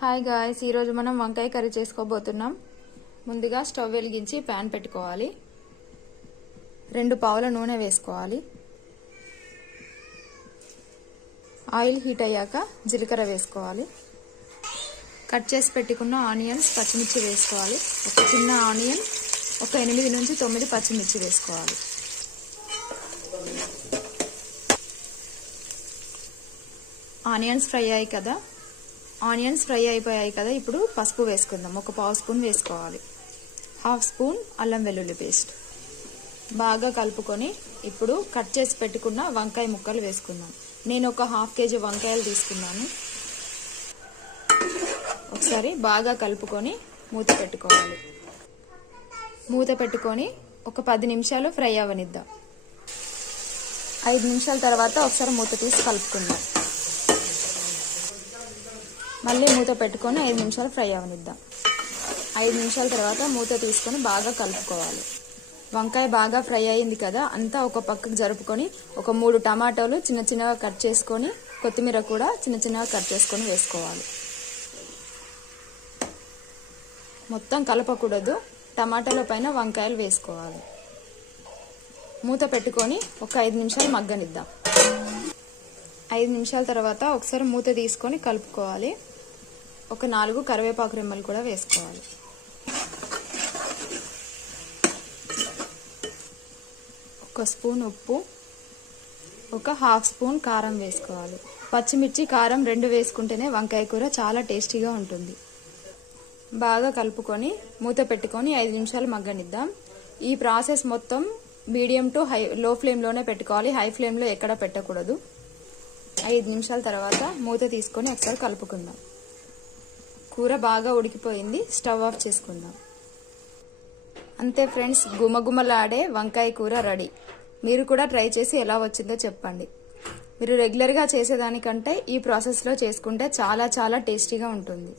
Hi guys, ఈరోజు మనం వంకాయ కర్రీ చేసుకోబోతున్నాం. ముందుగా స్టవ్ వెలిగించి ప్యాన్ పెట్టుకోవాలి. 2 పావుల నూనె వేసుకోవాలి. ఆయిల్ హీట్ అయ్యాక జీలకర్ర వేసుకోవాలి. కట్ చేసి పెట్టుకున్న ఆనియన్స్, పచ్చిమిర్చి వేసుకోవాలి. ఒక చిన్న ఆనియన్, ఒక 8 నుంచి 9 పచ్చిమిర్చి వేసుకోవాలి. ఆనియన్స్ ఫ్రై అయిపోయాయి కదా, ఇప్పుడు పసుపు వేసుకుందాం. ఒక పావు స్పూన్ వేసుకోవాలి. 1/2 స్పూన్ అల్లం వెల్లుల్లి పేస్ట్. బాగా కలుపుకొని ఇప్పుడు కట్ చేసి పెట్టుకున్న వంకాయ ముక్కలు వేసుకుందాం. నేను ఒక 1/2 కేజీ వంకాయలు తీసుకున్నాను. ఒకసారి బాగా కలుపుకొని మూత పెట్టుకోవాలి. మూత పెట్టుకొని ఒక 10 నిమిషాలు ఫ్రై అవ్వనిద్దాం. 5 నిమిషాల తర్వాత ఒకసారి మూత తీసి కలుపుకుందాం. మళ్ళీ మూత పెట్టుకొని 5 నిమిషాలు ఫ్రై అవనిద్దాం. 5 నిమిషాల తర్వాత మూత తీసుకొని బాగా కలుపుకోవాలి. వంకాయ బాగా ఫ్రై అయింది కదా, అంతా ఒక పక్కకు జరుపుకొని ఒక 3 టమాటాలు చిన్న చిన్నగా కట్ చేసుకొని, కొత్తిమీర కూడా చిన్న చిన్నగా కట్ చేసుకొని వేసుకోవాలి. మొత్తం కలపకూడదు, టమాటాల పైన వంకాయలు వేసుకోవాలి. మూత పెట్టుకొని ఒక 5 నిమిషాలు మగ్గనిద్దాం. 5 నిమిషాల తర్వాత ఒకసారి మూత తీసుకొని కలుపుకోవాలి. ఒక 4 కరివేపాకు రెమ్మలు కూడా వేసుకోవాలి. ఒక స్పూన్ ఉప్పు, ఒక 1/2 స్పూన్ కారం వేసుకోవాలి. పచ్చిమిర్చి, కారం 2 వేసుకుంటేనే వంకాయ కూర చాలా టేస్టీగా ఉంటుంది. బాగా కలుపుకొని మూత పెట్టుకొని 5 నిమిషాలు మగ్గనిద్దాం. ఈ ప్రాసెస్ మొత్తం మీడియం టు లో ఫ్లేమ్లోనే పెట్టుకోవాలి. హై ఫ్లేమ్లో ఎక్కడ పెట్టకూడదు. 5 నిమిషాల తర్వాత మూత తీసుకొని ఒకసారి కలుపుకుందాం. కూర బాగా ఉడికిపోయింది. స్టవ్ ఆఫ్ చేసుకుందాం. అంతే ఫ్రెండ్స్, గుమగుమలాడే వంకాయ కూర రెడీ. మీరు కూడా ట్రై చేసి ఎలా వచ్చిందో చెప్పండి. మీరు రెగ్యులర్గా చేసేదానికంటే ఈ ప్రాసెస్లో చేసుకుంటే చాలా చాలా టేస్టీగా ఉంటుంది.